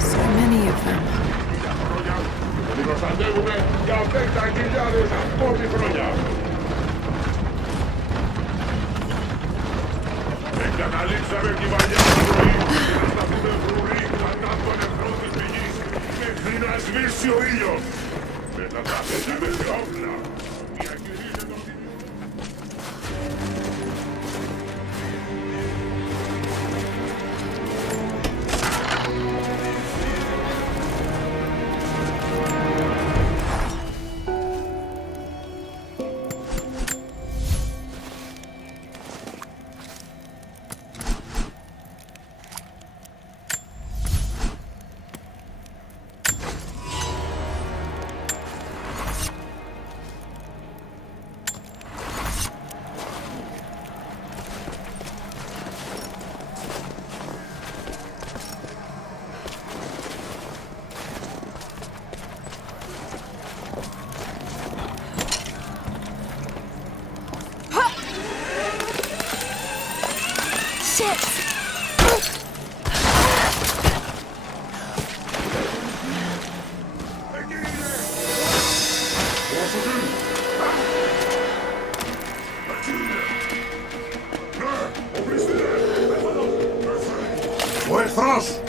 So many of them. εχθρός!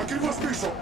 Ακριβώς πίσω!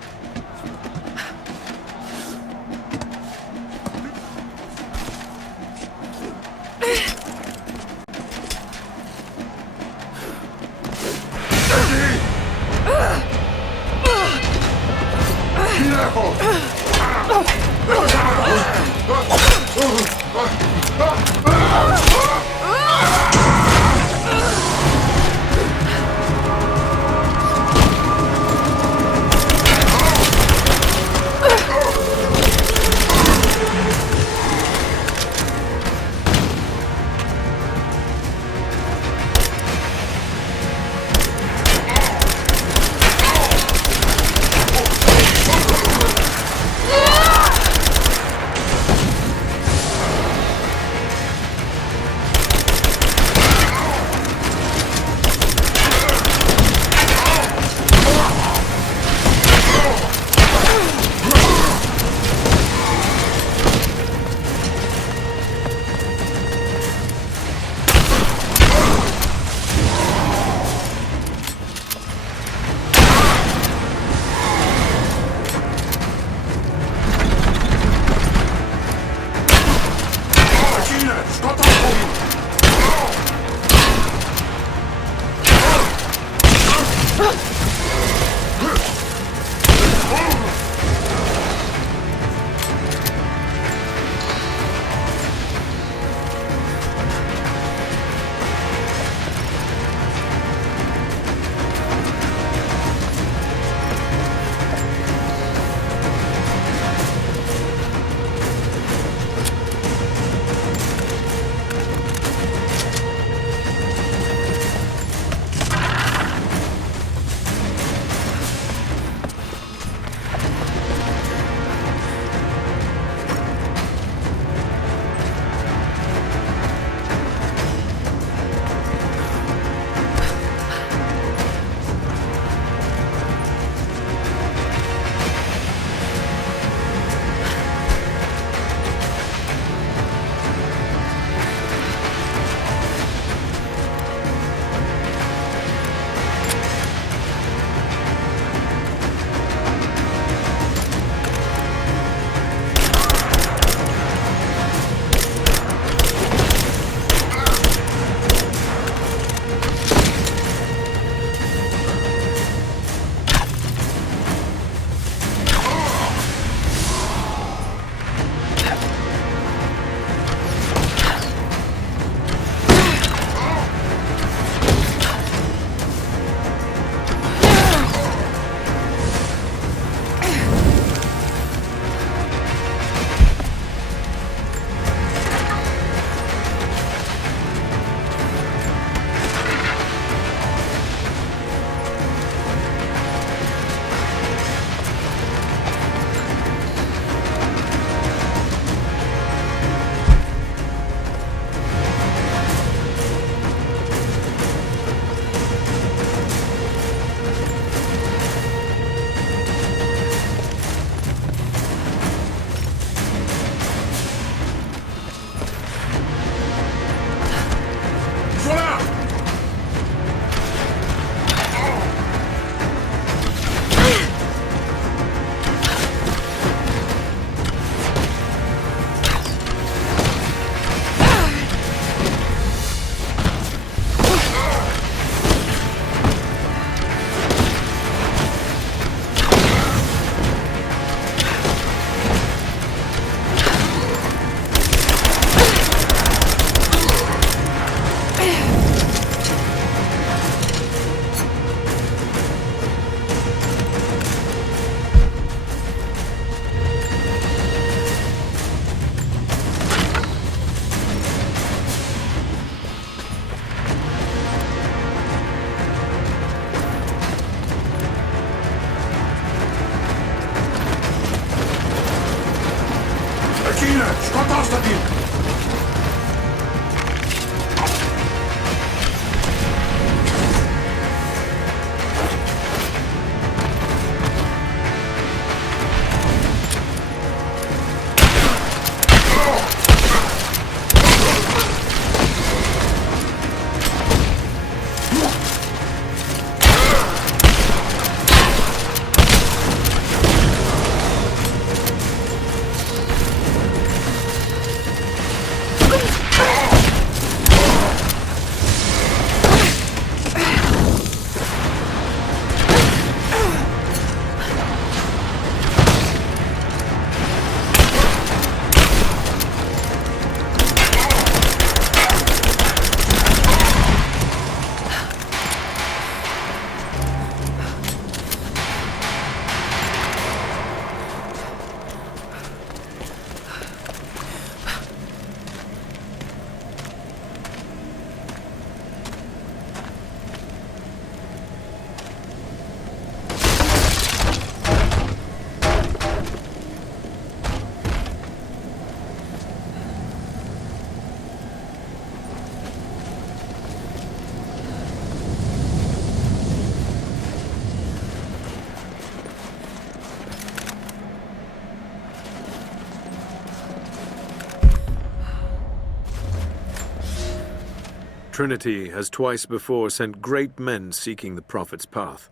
Trinity has twice before sent great men seeking the Prophet's path,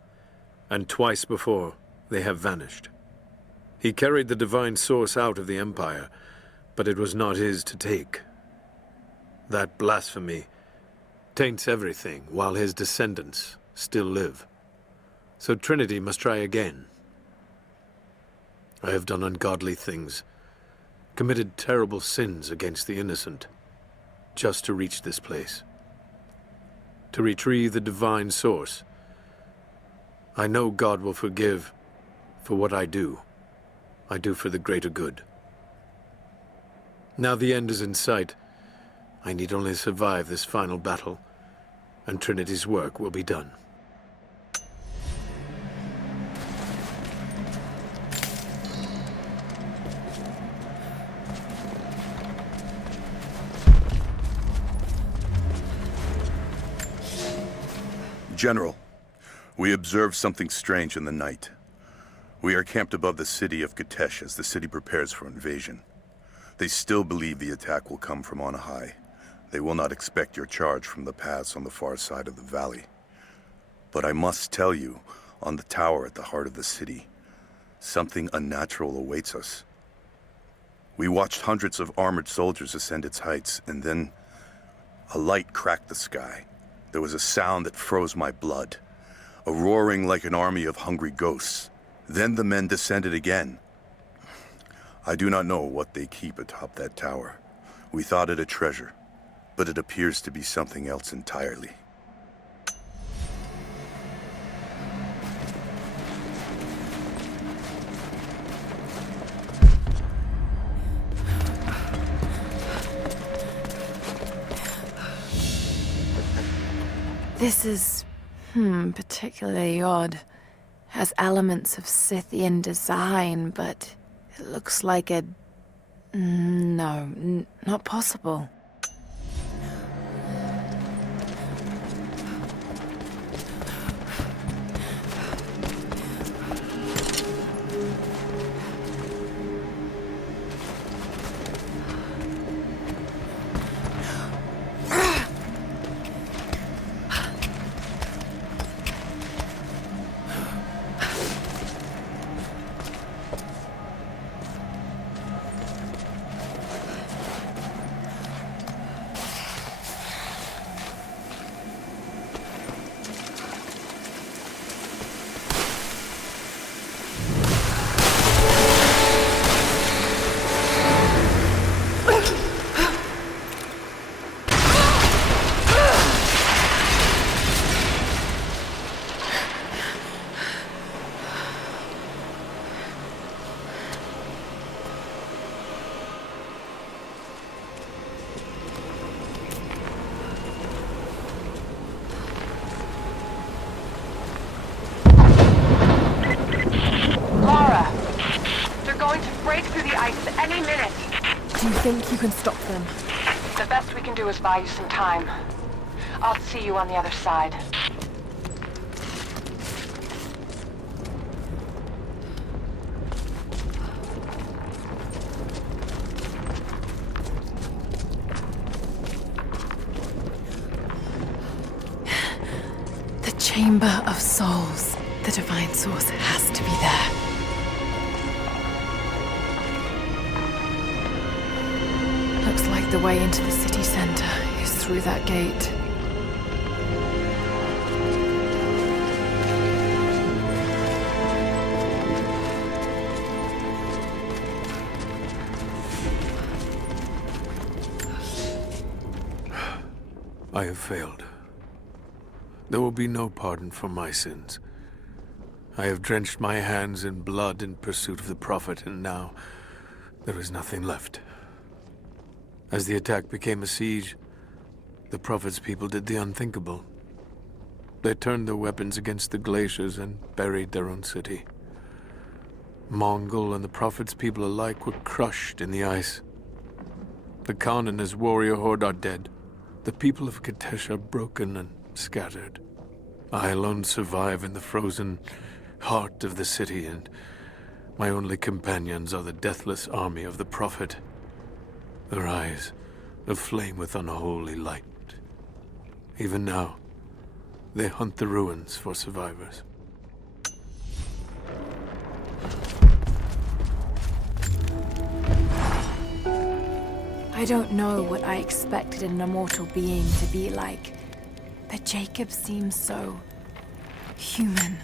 and twice before they have vanished. He carried the divine source out of the Empire, but it was not his to take. That blasphemy taints everything while his descendants still live. So Trinity must try again. I have done ungodly things, committed terrible sins against the innocent, just to reach this place. To retrieve the divine source. I know God will forgive for what I do. I do for the greater good. Now the end is in sight. I need only survive this final battle, and Trinity's work will be done. General, we observed something strange in the night. We are camped above the city of Katesh as the city prepares for invasion. They still believe the attack will come from on high. They will not expect your charge from the paths on the far side of the valley. But I must tell you, on the tower at the heart of the city, something unnatural awaits us. We watched hundreds of armored soldiers ascend its heights, and then a light cracked the sky. There was a sound that froze my blood, a roaring like an army of hungry ghosts. Then the men descended again. I do not know what they keep atop that tower. We thought it a treasure, but it appears to be something else entirely. This is, particularly odd. Has elements of Scythian design, but it looks like a... No, not possible. Do you think you can stop them? The best we can do is buy you some time. I'll see you on the other side. The Chamber of Souls. The divine source has to be there. Looks like the way into the city center is through that gate. I have failed. There will be no pardon for my sins. I have drenched my hands in blood in pursuit of the Prophet, and now there is nothing left. As the attack became a siege, the Prophet's people did the unthinkable. They turned their weapons against the glaciers and buried their own city. Mongol and the Prophet's people alike were crushed in the ice. The Khan and his warrior horde are dead. The people of Katesh are broken and scattered. I alone survive in the frozen heart of the city, and my only companions are the deathless army of the Prophet. Their eyes aflame with unholy light. Even now, they hunt the ruins for survivors. I don't know what I expected an immortal being to be like, but Jacob seems so human.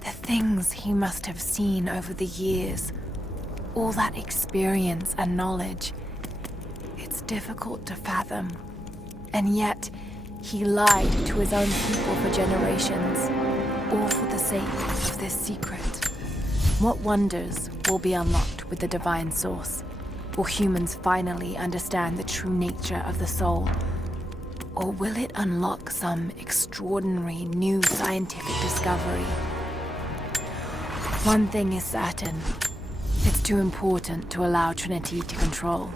The things he must have seen over the years, all that experience and knowledge, it's difficult to fathom. And yet, he lied to his own people for generations, all for the sake of this secret. What wonders will be unlocked with the divine source? Will humans finally understand the true nature of the soul? Or will it unlock some extraordinary new scientific discovery? One thing is certain. It's too important to allow Trinity to control.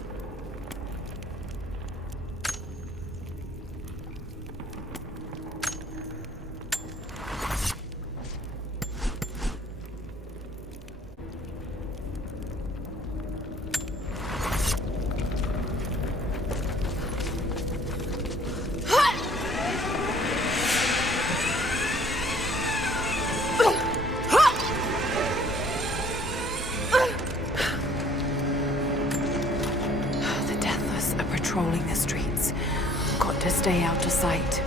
Patrolling the streets. Got to stay out of sight.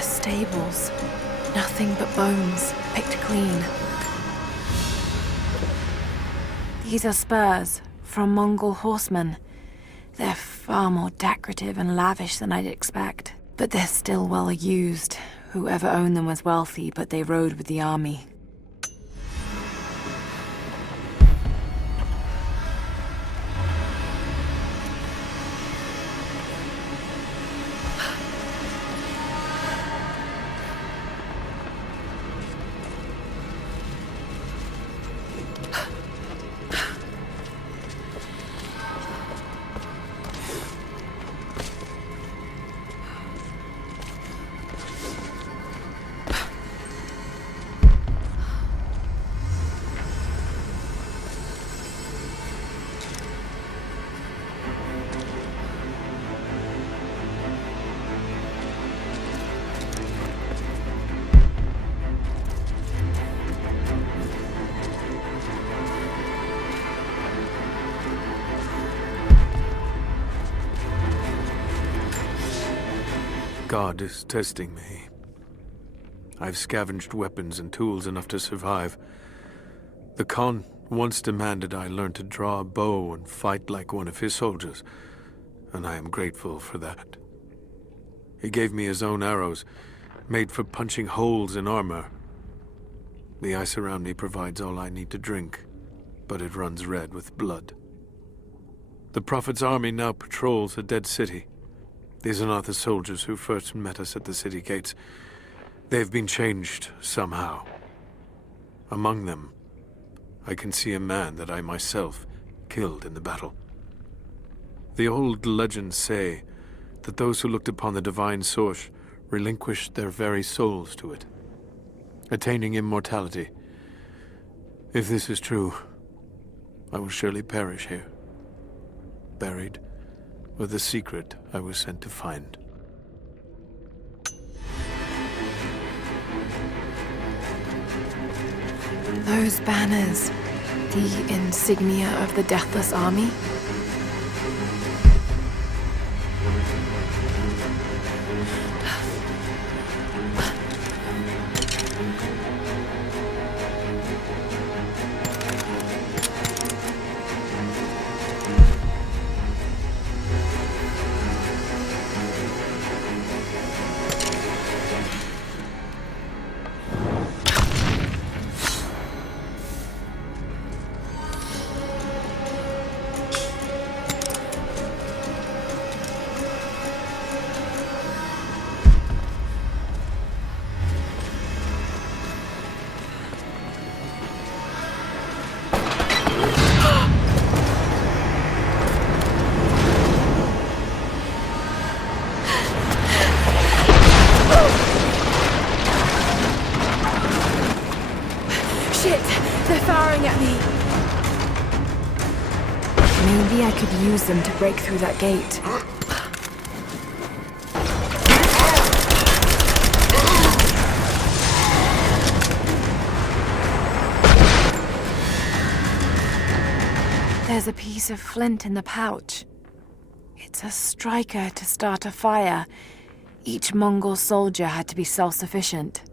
Stables. Nothing but bones, picked clean. These are spurs from Mongol horsemen. They're far more decorative and lavish than I'd expect. But they're still well used. Whoever owned them was wealthy, but they rode with the army. God is testing me. I've scavenged weapons and tools enough to survive. The Khan once demanded I learn to draw a bow and fight like one of his soldiers, and I am grateful for that. He gave me his own arrows, made for punching holes in armor. The ice around me provides all I need to drink, but it runs red with blood. The Prophet's army now patrols a dead city. These are not the soldiers who first met us at the city gates. They've been changed somehow. Among them, I can see a man that I myself killed in the battle. The old legends say that those who looked upon the divine source relinquished their very souls to it, attaining immortality. If this is true, I will surely perish here, buried with the secret I was sent to find. Those banners, the insignia of the Deathless Army? They're firing at me. Maybe I could use them to break through that gate. There's a piece of flint in the pouch. It's a striker to start a fire. Each Mongol soldier had to be self-sufficient.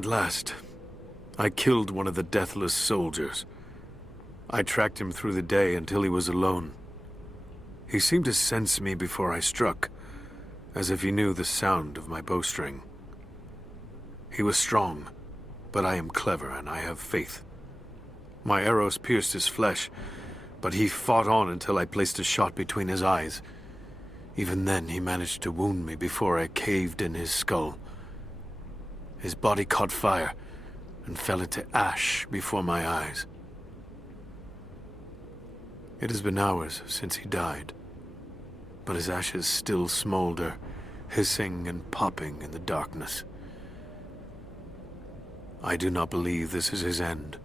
At last, I killed one of the deathless soldiers. I tracked him through the day until he was alone. He seemed to sense me before I struck, as if he knew the sound of my bowstring. He was strong, but I am clever and I have faith. My arrows pierced his flesh, but he fought on until I placed a shot between his eyes. Even then, he managed to wound me before I caved in his skull. His body caught fire and fell into ash before my eyes. It has been hours since he died, but his ashes still smolder, hissing and popping in the darkness. I do not believe this is his end.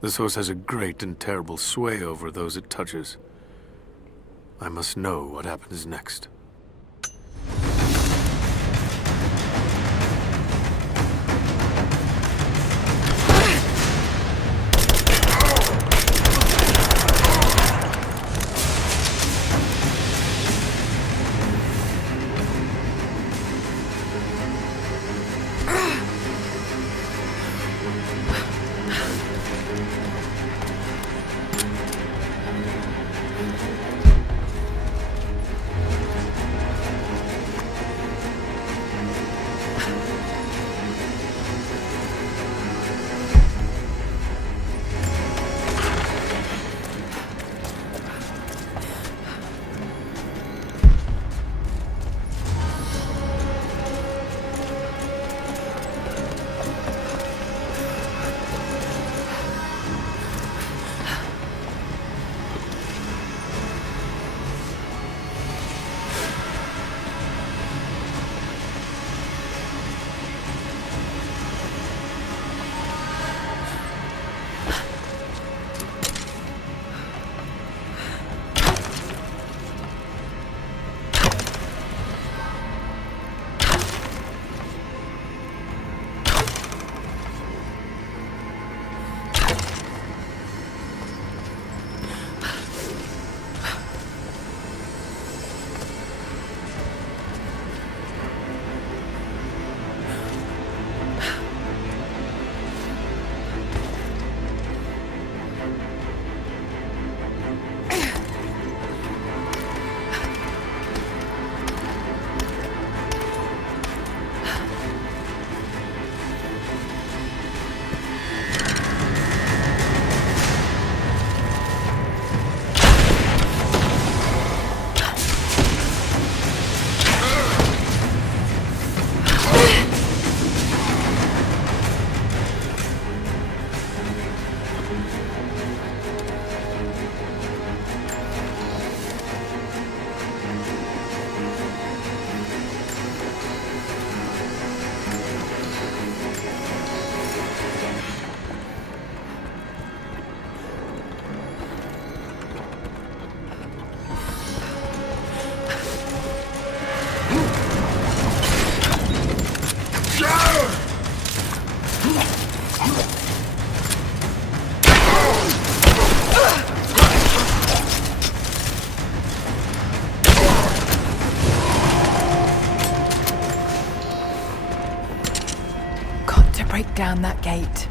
The source has a great and terrible sway over those it touches. I must know what happens next. Break down that gate.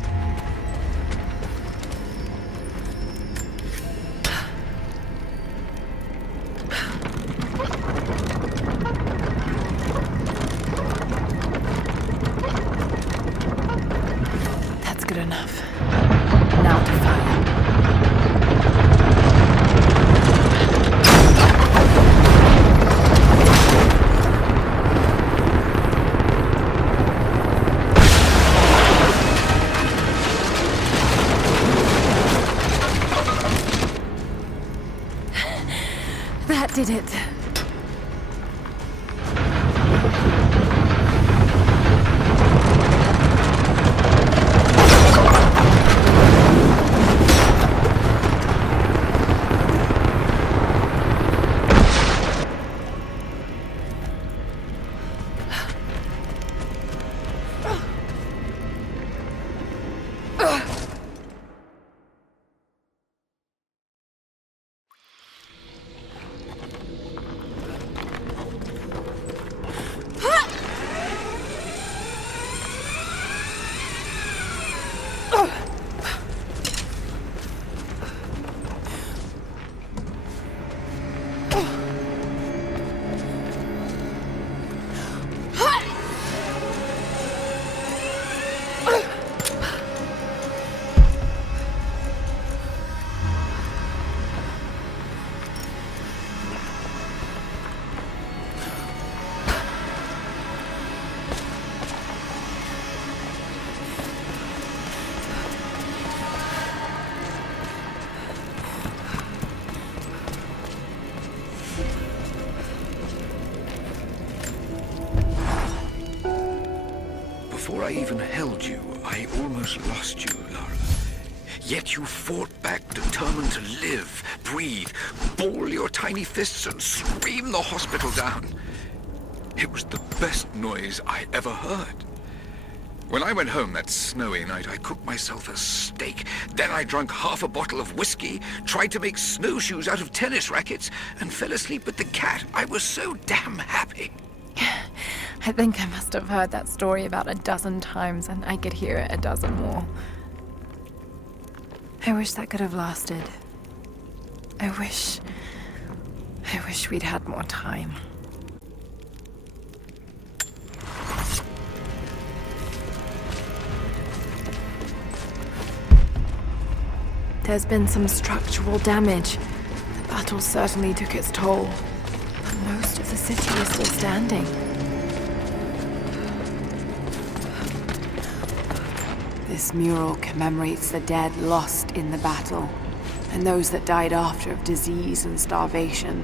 That's good enough. Now to fire. That did it. I even held you, I almost lost you, Lara. Yet you fought back, determined to live, breathe, ball your tiny fists and scream the hospital down. It was the best noise I ever heard. When I went home that snowy night, I cooked myself a steak. Then I drank half a bottle of whiskey, tried to make snowshoes out of tennis rackets, and fell asleep with the cat. I was so damn happy. I think I must have heard that story about a dozen times, and I could hear it a dozen more. I wish that could have lasted. I wish we'd had more time. There's been some structural damage. The battle certainly took its toll. But most of the city is still standing. This mural commemorates the dead lost in the battle, and those that died after of disease and starvation.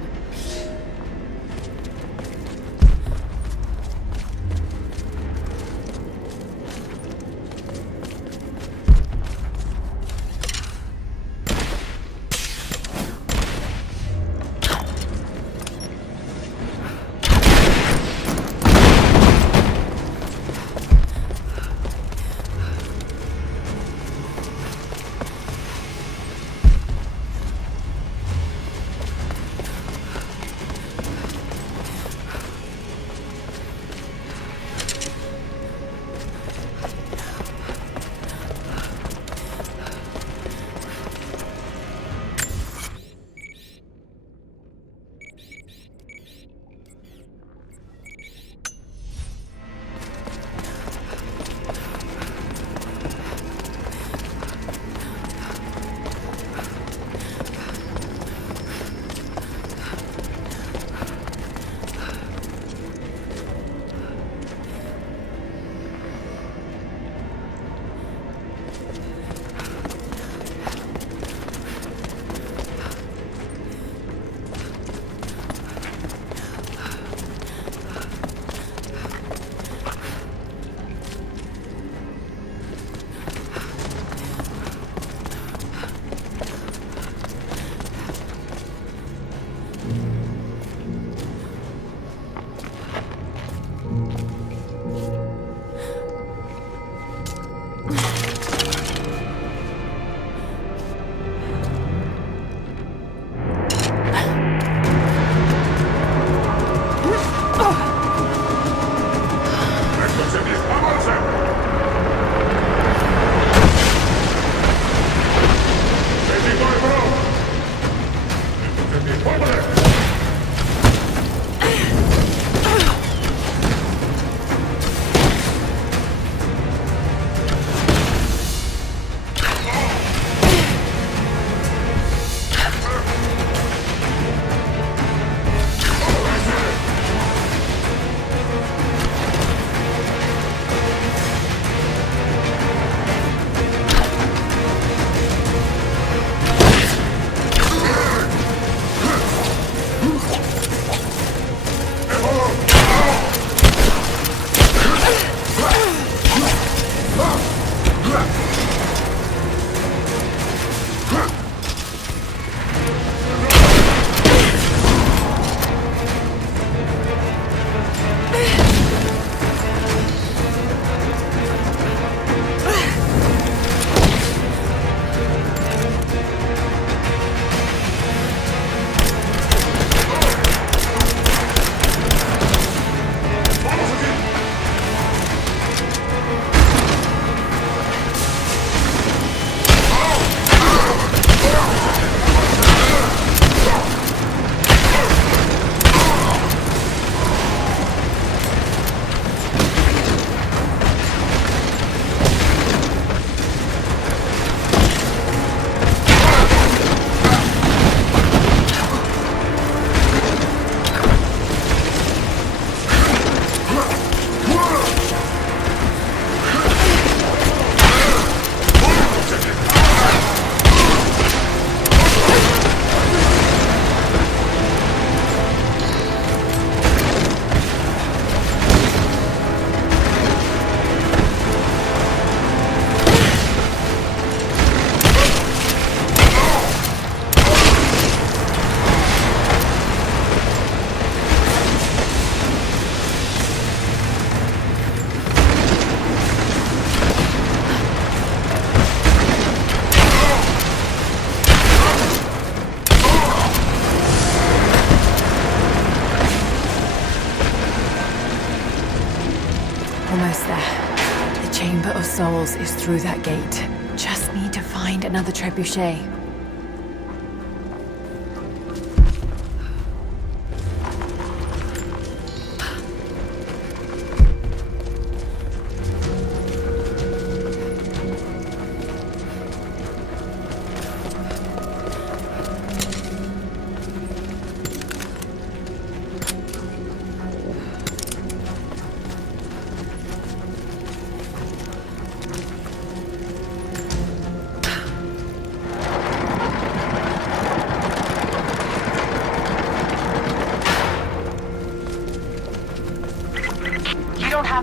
souls is through that gate. Just need to find another trebuchet.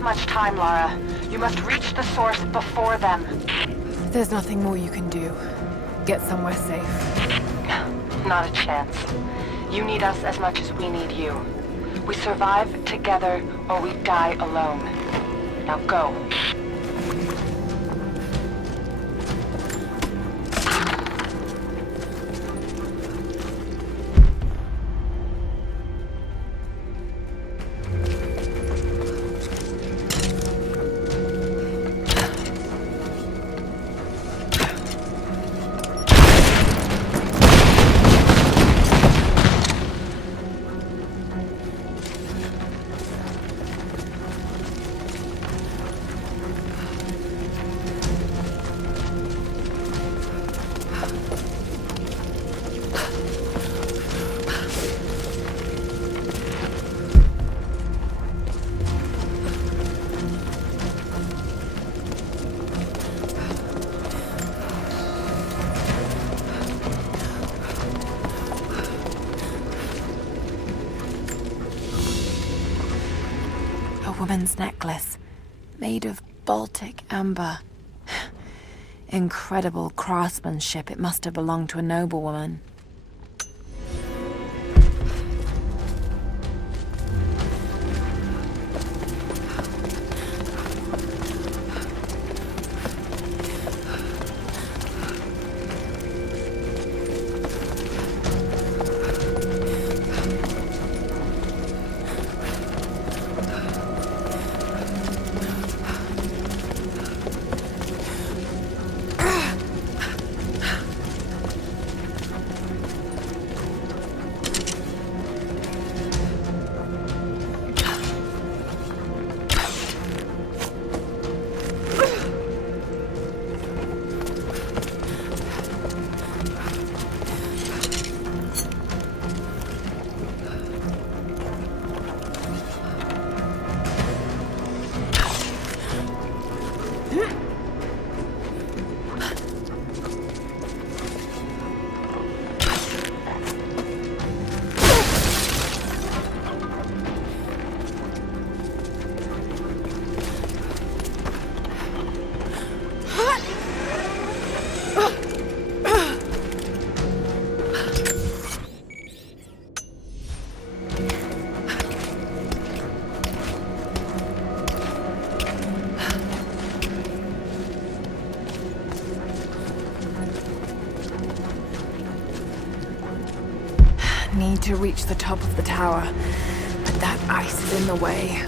Much time, Lara. You must reach the source before them. There's nothing more you can do. Get somewhere safe. Not a chance. You need us as much as we need you. We survive together, or we die alone. Now go. Woman's necklace, made of Baltic amber. Incredible craftsmanship. It must have belonged to a noblewoman. Need to reach the top of the tower, but that ice is in the way.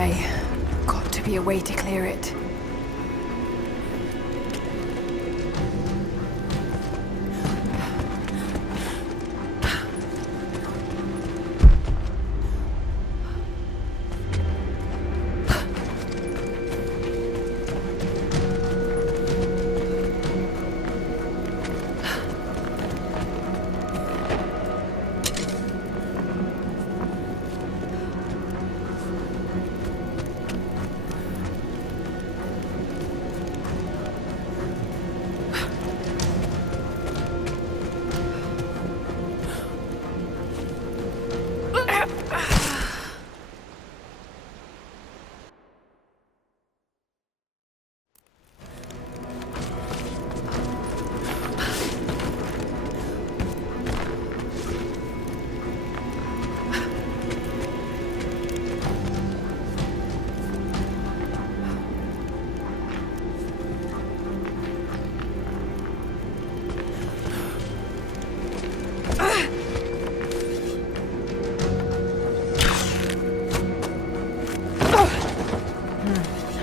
way. Got to be a way to clear it.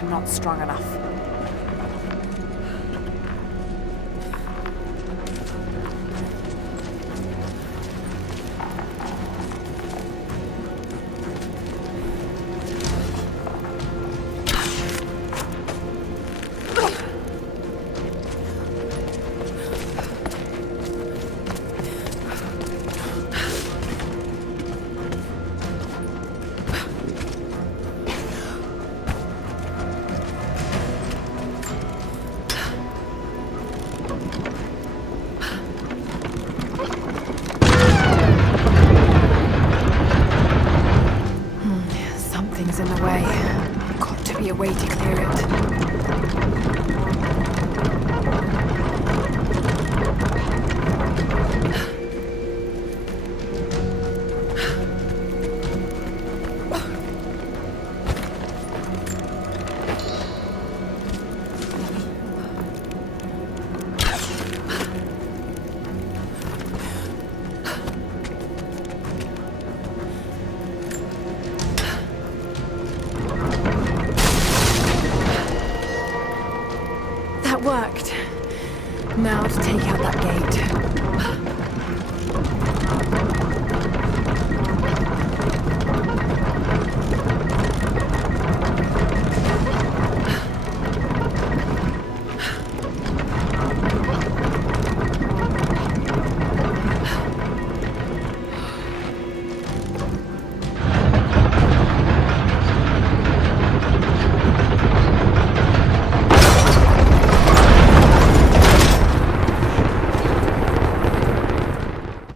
Not strong enough. Something's in the way. Got to be a way to clear it. That worked. Now to take out that gate.